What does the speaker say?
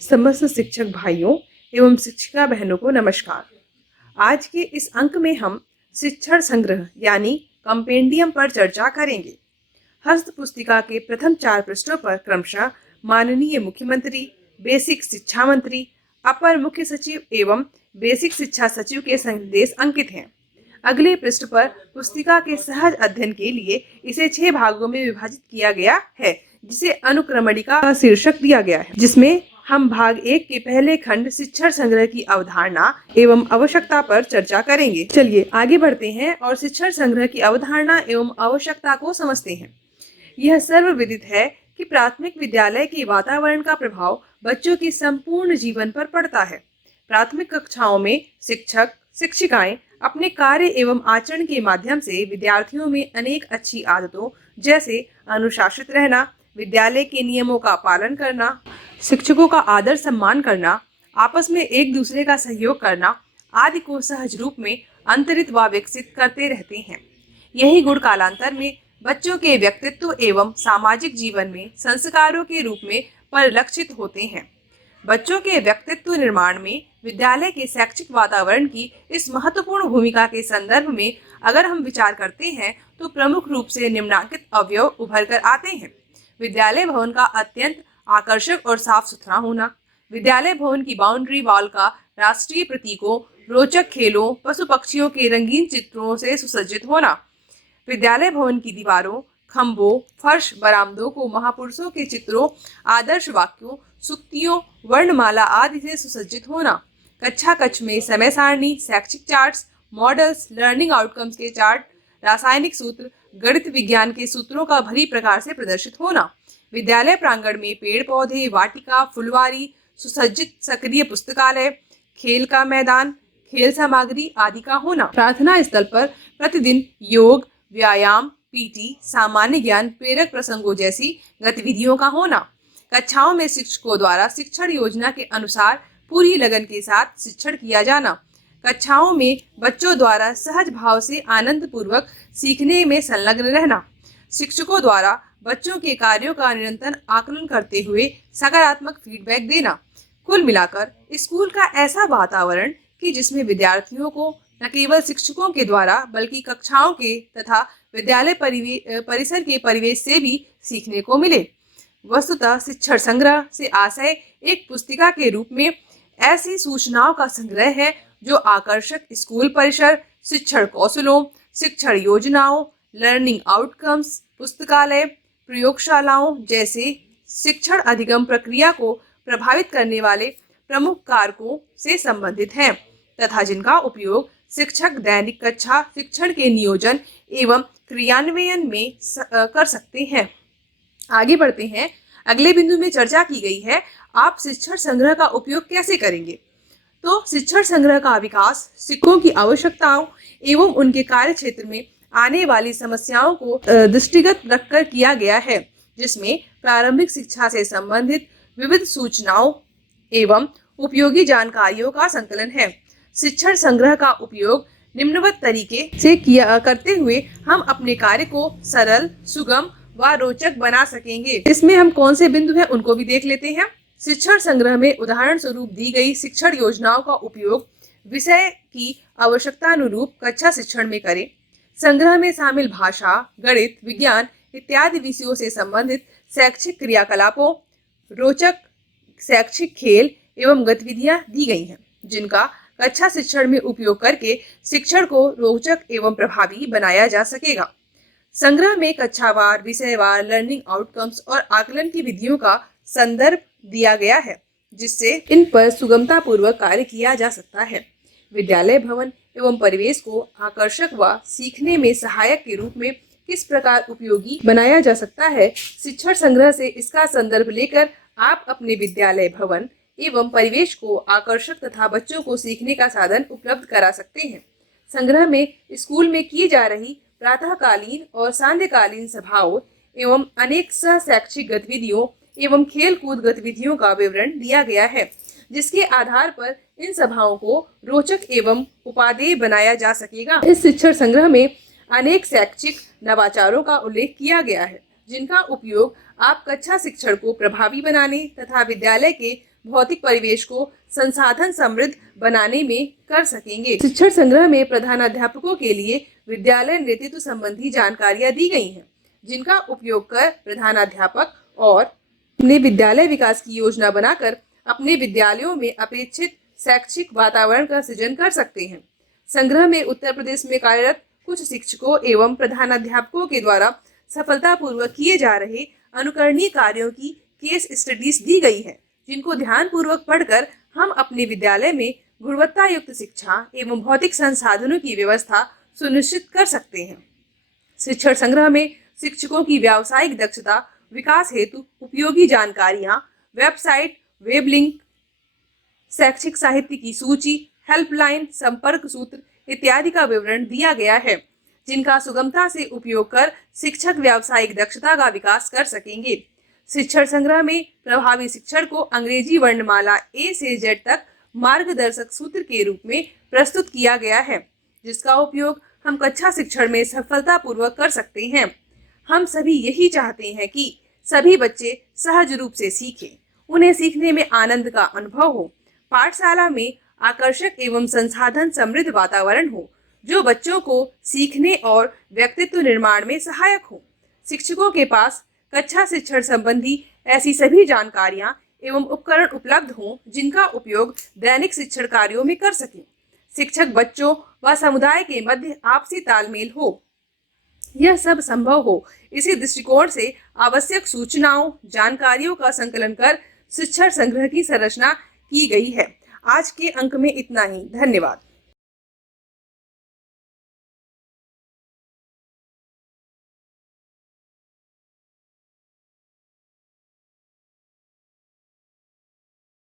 समस्त शिक्षक भाइयों एवं शिक्षिका बहनों को नमस्कार। आज के इस अंक में हम शिक्षण संग्रह यानी कंपेंडियम पर चर्चा करेंगे। हस्त पुस्तिका के प्रथम 4 पृष्ठों पर क्रमशः माननीय मुख्यमंत्री, बेसिक शिक्षा मंत्री, अपर मुख्य सचिव एवं बेसिक शिक्षा सचिव के संदेश अंकित हैं। अगले पृष्ठ पर पुस्तिका के सहज अध्ययन के लिए इसे 6 भागों में विभाजित किया गया है, जिसे अनुक्रमणिका का शीर्षक दिया गया है, जिसमें हम भाग 1 के पहले खंड शिक्षण संग्रह की अवधारणा एवं आवश्यकता पर चर्चा करेंगे। चलिए आगे बढ़ते हैं और शिक्षण संग्रह की अवधारणा एवं आवश्यकता को समझते हैं। यह सर्वविदित है कि प्राथमिक विद्यालय के वातावरण का प्रभाव बच्चों के संपूर्ण जीवन पर पड़ता है। प्राथमिक कक्षाओं में शिक्षक शिक्षिकाएं अपने कार्य एवं आचरण के माध्यम से विद्यार्थियों में अनेक अच्छी आदतों जैसे अनुशासित रहना, विद्यालय के नियमों का पालन करना, शिक्षकों का आदर सम्मान करना, आपस में एक दूसरे का सहयोग करना आदि को सहज रूप में अंतरित व विकसित करते रहते हैं। यही गुण कालांतर में बच्चों के व्यक्तित्व एवं सामाजिक जीवन में संस्कारों के रूप में परिलक्षित होते हैं। बच्चों के व्यक्तित्व निर्माण में विद्यालय के शैक्षिक वातावरण की इस महत्वपूर्ण भूमिका के संदर्भ में अगर हम विचार करते हैं तो प्रमुख रूप से निम्नांकित अवयव उभर कर आते हैं। विद्यालय भवन का अत्यंत आकर्षक और साफ सुथरा होना, विद्यालय भवन की बाउंड्री वॉल का राष्ट्रीय प्रतीकों, रोचक खेलों, पशु पक्षियों के रंगीन चित्रों से सुसज्जित होना, विद्यालय भवन की दीवारों, खंभों, फर्श, बरामदों को महापुरुषों के चित्रों, आदर्श वाक्यों, सूक्तियों, वर्णमाला आदि से सुसज्जित होना, कक्षा कक्ष में समय सारणी, शैक्षिक चार्ट्स, मॉडल्स, लर्निंग आउटकम्स के चार्ट, रासायनिक सूत्र, गणित विज्ञान के सूत्रों का भली प्रकार से प्रदर्शित होना, विद्यालय प्रांगण में पेड़ पौधे, वाटिका, फुलवारी, सुसज्जित सक्रिय पुस्तकालय, खेल का मैदान, खेल सामग्री आदि का होना, प्रार्थना स्थल पर प्रतिदिन योग, व्यायाम, पीटी, सामान्य ज्ञान, प्रेरक प्रसंगों जैसी गतिविधियों का होना, कक्षाओं में शिक्षकों द्वारा शिक्षण योजना के अनुसार पूरी लगन के साथ शिक्षण किया जाना, कक्षाओं में बच्चों द्वारा सहज भाव से आनंद पूर्वक सीखने में संलग्न रहना, शिक्षकों द्वारा बच्चों के कार्यों का निरंतर आकलन करते हुए सकारात्मक फीडबैक देना। कुल मिलाकर स्कूल का ऐसा वातावरण कि जिसमें विद्यार्थियों को न केवल शिक्षकों के द्वारा बल्कि कक्षाओं के तथा विद्यालय परिसर के परिवेश से भी सीखने को मिले। वस्तुतः शिक्षण संग्रह से आशय एक पुस्तिका के रूप में ऐसी सूचनाओं का संग्रह है जो आकर्षक स्कूल परिसर, शिक्षण कौशलों, शिक्षण योजनाओं, लर्निंग आउटकम्स, पुस्तकालय, प्रयोगशालाओं जैसे शिक्षण अधिगम प्रक्रिया को प्रभावित करने वाले प्रमुख कारकों से संबंधित हैं तथा जिनका उपयोग शिक्षक दैनिक कक्षा शिक्षण के नियोजन एवं क्रियान्वयन में कर सकते हैं। आगे बढ़ते हैं। अगले बिंदु में चर्चा की गई है आप शिक्षण संग्रह का उपयोग कैसे करेंगे। तो शिक्षण संग्रह का विकास शिक्षकों की आवश्यकताओं एवं उनके कार्य क्षेत्र में आने वाली समस्याओं को दृष्टिगत रखकर किया गया है, जिसमें प्रारंभिक शिक्षा से संबंधित विविध सूचनाओं एवं उपयोगी जानकारियों का संकलन है। शिक्षण संग्रह का उपयोग निम्नवत तरीके से करते हुए हम अपने कार्य को सरल, सुगम व रोचक बना सकेंगे। इसमें हम कौन से बिंदु हैं उनको भी देख लेते हैं। शिक्षण संग्रह में उदाहरण स्वरूप दी गई शिक्षण योजनाओं का उपयोग विषय की आवश्यकता अनुरूप कक्षा शिक्षण में करें। संग्रह में शामिल भाषा, गणित, विज्ञान इत्यादि विषयों से संबंधित शैक्षिक क्रियाकलापों, रोचक शैक्षिक खेल एवं गतिविधियां दी गई हैं, जिनका कक्षा शिक्षण में उपयोग करके शिक्षण को रोचक एवं प्रभावी बनाया जा सकेगा। संग्रह में कक्षावार, विषयवार, लर्निंग आउटकम्स और आकलन की विधियों का संदर्भ दिया गया है, जिससे इन पर सुगमता पूर्वक कार्य किया जा सकता है। विद्यालय भवन एवं परिवेश को आकर्षक व सीखने में सहायक के रूप में किस प्रकार उपयोगी बनाया जा सकता है। शिक्षण संग्रह से इसका संदर्भ लेकर आप अपने विद्यालय भवन एवं परिवेश को आकर्षक तथा बच्चों को सीखने का साधन उपलब्ध करा सकते हैं। संग्रह में स्कूल में की जा रही प्रातःकालीन और सांध्यकालीन सभाओं एवं अनेक सह शैक्षिक गतिविधियों एवं खेल कूद गतिविधियों का विवरण दिया गया है, जिसके आधार पर इन सभाओं को रोचक एवं उपादेय बनाया जा सकेगा। इस शिक्षण संग्रह में अनेक शैक्षिक नवाचारों का उल्लेख किया गया है, जिनका उपयोग आप कक्षा शिक्षण को प्रभावी बनाने तथा विद्यालय के भौतिक परिवेश को संसाधन समृद्ध बनाने में कर सकेंगे। शिक्षण संग्रह में प्रधानाध्यापकों के लिए विद्यालय नेतृत्व संबंधी जानकारियां दी गई हैं, जिनका उपयोग कर प्रधानाध्यापक और अपने विद्यालय विकास की योजना बनाकर अपने विद्यालयों में अपेक्षित शैक्षिक वातावरण का सृजन कर सकते हैं। संग्रह में उत्तर प्रदेश में कार्यरत कुछ शिक्षकों एवं प्रधानाध्यापकों के द्वारा सफलतापूर्वक किए जा रहे अनुकरणीय कार्यों की केस स्टडीज दी गई है, जिनको ध्यानपूर्वक पढ़कर हम अपने विद्यालय में गुणवत्ता युक्त शिक्षा एवं भौतिक संसाधनों की व्यवस्था सुनिश्चित कर सकते हैं। शिक्षण संग्रह में शिक्षकों की व्यावसायिक दक्षता विकास हेतु उपयोगी जानकारियां, वेबसाइट, वेब लिंक, शैक्षिक साहित्य की सूची, हेल्पलाइन, संपर्क सूत्र इत्यादि का विवरण दिया गया है, जिनका सुगमता से उपयोग कर शिक्षक व्यावसायिक दक्षता का विकास कर सकेंगे। शिक्षण संग्रह में प्रभावी शिक्षण को अंग्रेजी वर्णमाला A से Z तक मार्गदर्शक सूत्र के रूप में प्रस्तुत किया गया है, जिसका उपयोग हम कक्षा शिक्षण में सफलतापूर्वक कर सकते हैं। हम सभी यही चाहते हैं कि सभी बच्चे सहज रूप से सीखें, उन्हें सीखने में आनंद का अनुभव हो, पाठशाला में आकर्षक एवं संसाधन समृद्ध वातावरण हो, जो बच्चों को सीखने और व्यक्तित्व निर्माण में सहायक हो। शिक्षकों के पास कक्षा शिक्षण संबंधी ऐसी सभी जानकारियां एवं उपकरण उपलब्ध हों, जिनका उपयोग दैनिक शिक्षण कार्यों में कर सकें। शिक्षक बच्चों व समुदाय के मध्य आपसी तालमेल हो, यह सब संभव हो, इसी दृष्टिकोण से आवश्यक सूचनाओं, जानकारियों का संकलन कर शिक्षण संग्रह की संरचना की गई है। आज के अंक में इतना ही। धन्यवाद।